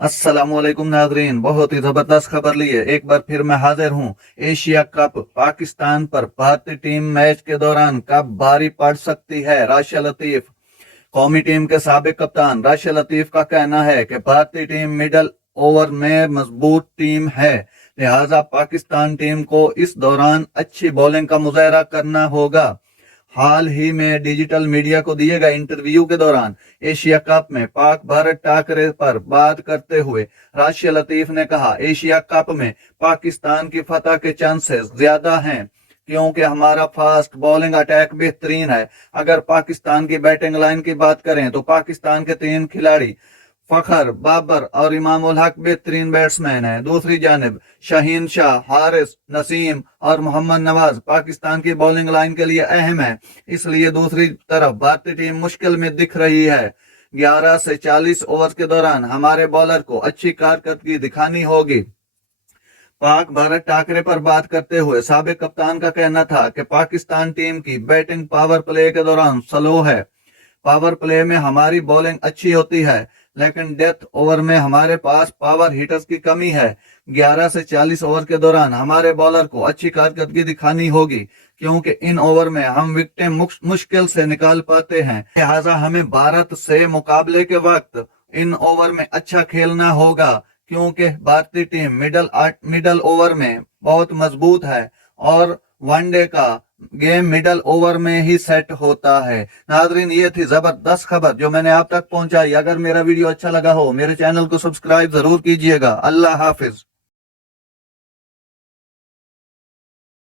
अस्सलाम वालेकुम नाजरीन, बहुत ही जबरदस्त खबर लिए एक बार फिर मैं हाजिर हूँ। एशिया कप पाकिस्तान पर भारतीय टीम मैच के दौरान कब भारी पड़ सकती है। राशिद लतीफ, कौमी टीम के साबिक कप्तान राशिद लतीफ का कहना है कि भारतीय टीम मिडल ओवर में मजबूत टीम है, लिहाजा पाकिस्तान टीम को इस दौरान अच्छी बॉलिंग का मुजाहरा करना होगा। हाल ही में डिजिटल मीडिया को दिए गए इंटरव्यू के दौरान एशिया कप में पाक भारत टाकरे पर बात करते हुए राशिद लतीफ ने कहा, एशिया कप में पाकिस्तान की फतह के चांसेस ज्यादा हैं क्योंकि हमारा फास्ट बॉलिंग अटैक बेहतरीन है। अगर पाकिस्तान की बैटिंग लाइन की बात करें तो पाकिस्तान के 3 खिलाड़ी फखर, बाबर और इमाम उल हक बेहतरीन बैट्समैन हैं। दूसरी जानिब शाहीन शाह, हारिस, नसीम और मोहम्मद नवाज पाकिस्तान की बॉलिंग लाइन के लिए अहम है। इसलिए दूसरी तरफ भारतीय टीम मुश्किल में दिख रही है। 11 से 40 ओवर के दौरान हमारे बॉलर को अच्छी कारकर्दगी दिखानी होगी। पाक भारत टाकरे पर बात करते हुए साबिक कप्तान का कहना था कि पाकिस्तान टीम की बैटिंग पावर प्ले के दौरान स्लो है। पावर प्ले में हमारी बॉलिंग अच्छी होती है, लेकिन डेथ ओवर में हमारे पास पावर हिटर्स की कमी है। 11 से 40 ओवर के दौरान हमारे बॉलर को अच्छी कारकर्दगी दिखानी होगी क्योंकि इन ओवर में हम विकेटें मुश्किल से निकाल पाते हैं। लिहाजा हमें भारत से मुकाबले के वक्त इन ओवर में अच्छा खेलना होगा क्योंकि भारतीय टीम मिडल ओवर में बहुत मजबूत है और वनडे का गेम मिडल ओवर में ही सेट होता है। नाजरीन, ये थी जबरदस्त खबर जो मैंने आप तक पहुंचाई। अगर मेरा वीडियो अच्छा लगा हो मेरे चैनल को सब्सक्राइब जरूर कीजिएगा। अल्लाह हाफिज।